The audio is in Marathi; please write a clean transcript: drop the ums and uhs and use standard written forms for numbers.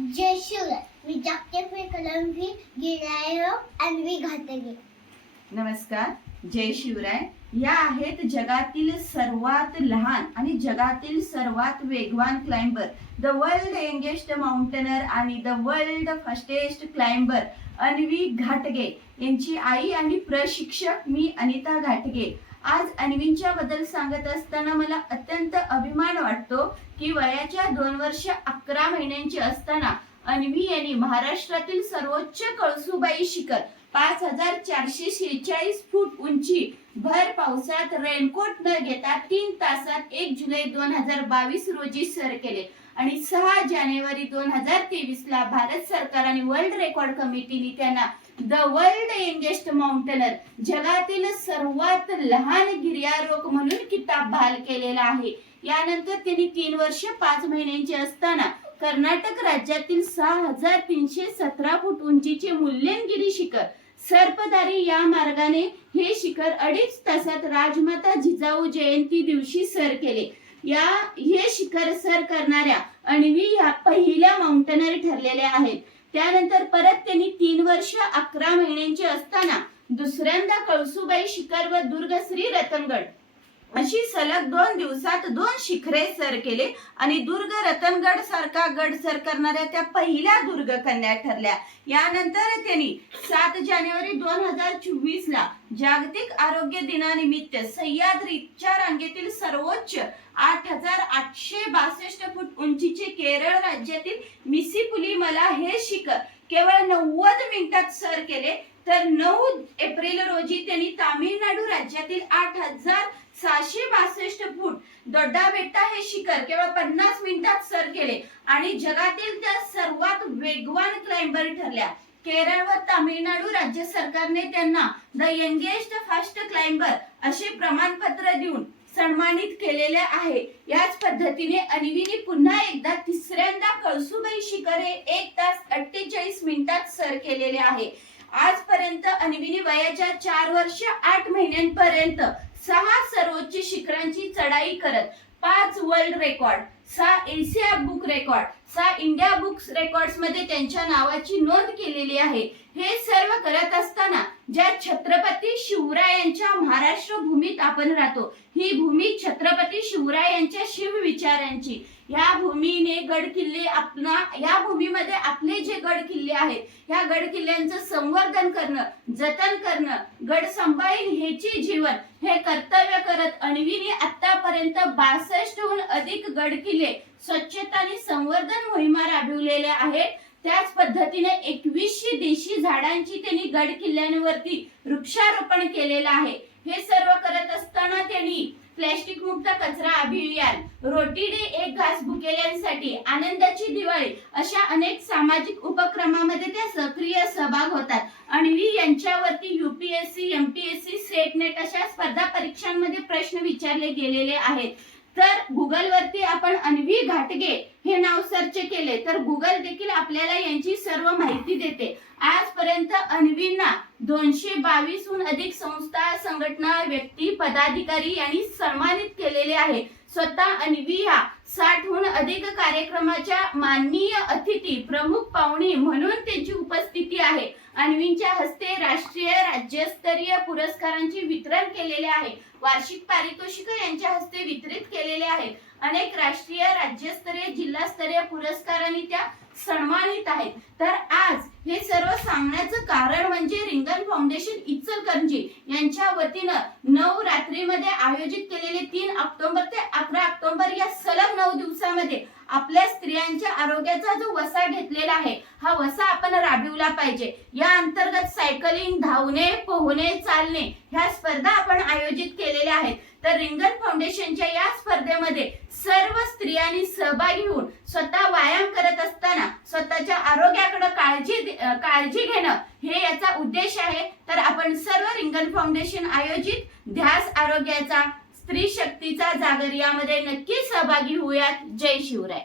जय शिवराय. मी जागतिक कलमवी गिरायो अन्वी घाटगे. नमस्कार. जय शिवराय. या आहेत जगातील सर्वात लहान आणि जगातील सर्वात वेगवान climber, the world youngest mountaineer आणि the world fastest climber Anvi घाटगे यांची आई आणि प्रशिक्षक मी अनिता घाटगे. आज अन्वींच्या बद्दल सांगत असताना मला अत्यंत अभिमान वाटतो की वयाच्या 2 वर्ष 11 महिन्यांची असताना अन्वी यांनी महाराष्ट्रातील सर्वोच्च कळसुबाई शिखर 5446 फूट उंची भर पावसात रेनकोट न घेता 3 तासात 1 जुलै 2022 रोजी सर केले आणि 6 जानेवारी 2023 ला भारत सरकार आणि वर्ल्ड रेकॉर्ड कमिटीने त्यांना द वर्ल्ड यंगेस्ट माउंटेनर, जगातील सर्वात लहान गिर्यारोहक म्हणून किताब बहाल केलेला आहे. यानंतर त्यांनी 3 वर्ष 5 महिन्यांचे असताना कर्नाटक राज्यातील 6317 फूट उंचीचे मुल्यनगिरी शिखर सर्पदारी या मार्गाने हे शिखर 2.5 तासात राजमाता जिजाऊ जयंती दिवशी सर केले. हे शिखर सर करणाऱ्या अन्वी या पहिल्या माउंटेनर ठरलेल्या आहेत. त्यानंतर परत त्यांनी 3 वर्ष 11 महिन्यांचे असताना दुसऱ्यांदा कळसुबाई शिखर व दुर्ग श्री रतनगड अशी सलग 2 दिवसात 2 शिखरे सर केले आणि दुर्ग रतनगड सारखा गड सर करणाऱ्या त्या पहिल्या दुर्ग कन्या ठरल्या. यानंतर त्यांनी 7 जानेवारी 2024 ला जागतिक आरोग्य दिनानिमित्त सह्याद्रीच्या रांगेतील सर्वोच्च 8862 फूट उंचीचे केरळ राज्यातील मिसिपुलीमला हे शिखर केवळ 90 मिनिटात सर केले. तर 9 एप्रिल रोजी त्यांनी तामिळनाडू राज्यातील 8662 फूट दोड्डाबेट्टा हे शिखर केवळ 50 मिनिटात सर केले आणि जगातील त्या सर्वात वेगवान क्लाइंबर ठरल्या. केरळ व तामिळनाडू राज्य सरकारने त्यांना द यंगेस्ट फास्ट क्लाइंबर असे प्रमाणपत्र देऊन सन्मानित केलेले आहे. याच पद्धतीने अन्वीने पुन्हा एकदा तिसऱ्यांदा कळसुबाई शिखर हे 1 तास 48 मिनिटात सर केलेले आहे. आजपर्यंत अन्वीने वयाच्या 4 वर्ष 8 महिन्यांपर्यंत 6 सर्वोच्च शिखरांची चढाई करत 5 world record, 6 Asia book record, 6 India books records मध्ये त्यांच्या नावाची नोंद केलेली आहे. हे सर्व करत असताना ज्या छत्रपती शिवरायांच्या महाराष्ट्र भूमीत आपण राहतो, ही भूमी छत्रपती शिवरायांच्या शिव विचारांची, या भूमीने गड किल्ले या भूमीमध्ये आपले जे गड किल्ले आहेत, ह्या गड किल्ल्यांचं संवर्धन करणं, जतन करणं, गड सांभाळीन हेचे जीवन हे कर्तव्य करत अन्वीने आतापर्यंत 62हून अधिक गड किल्ले स्वच्छता आणि संवर्धन मोहिमा राबविलेल्या आहेत. त्याच पद्धतीने 2100 देशी झाडांची त्यांनी गड किल्ल्यांवरती वृक्षारोपण केलेलं आहे. हे सर्व करत असताना त्यांनी प्लास्टिक मुक्त कचरा अभियान, रोटी डे एक घास भुकेल्यांसाठी, आनंदाची दिवाळी अशा अनेक सामाजिक उपक्रमामध्ये त्या सक्रिय सहभाग होतात. अन्वी यांच्यावरती UPSC, MPSC, सेट नेट अशा स्पर्धा परीक्षांमध्ये प्रश्न विचारले गेलेले आहेत. तर गुगल वरती आपण अन्वी घाटगे हे नाव सर्च केले तर गुगल देखील आपल्याला यांची सर्व माहिती देते. आजपर्यंत अन्वींना 222हून अधिक संस्था, संघटना, व्यक्ती, पदाधिकारी यांनी सन्मानित केलेले आहे. स्वतः अन्वी ह्या 60हून अधिक कार्यक्रमाच्या माननीय अतिथी, प्रमुख पाहुणे म्हणून त्यांची उपस्थिती आहे. अन्वींच्या हस्ते राष्ट्रीय, राज्यस्तरीय पुरस्कारांचे वितरण केलेले आहे. वार्षिक पारितोषिक यांच्या हस्ते वितरित केलेले आहेत. अनेक राष्ट्रीय, राज्यस्तरीय, जिल्हास्तरीय पुरस्कारांनी त्या सन्मानित आहेत. तर आज हे सर्व सांगण्याचं कारण म्हणजे रिंगण फाउंडेशन इचलकरंजी यांच्या वतीनं 9 रात्रीमध्ये आयोजित केलेले 3 ऑक्टोबर ते 11 ऑक्टोबर या सलग 9 दिवसामध्ये आपल्या स्त्रियांच्या आरोग्याचा जो वसा घेतलेला आहे, हा वसा आपण राबविला पाहिजे. या अंतर्गत सायकलिंग, धावणे, पोहणे, चालणे ह्या स्पर्धा आपण आयोजित केलेल्या आहेत. तर रिंगण फाउंडेशनच्या या स्पर्धेमध्ये सर्व स्त्रियांनी सहभागी होऊन स्वतः व्यायाम करत असताना स्वतःच्या आरोग्याकडे काळजी घेणं हे याचा उद्देश आहे. तर आपण सर्व रिंगण फाउंडेशन आयोजित ध्यास आरोग्याचा, स्त्री शक्तीचा जागर यामध्ये नक्की सहभागी होऊयात. जय शिवराय.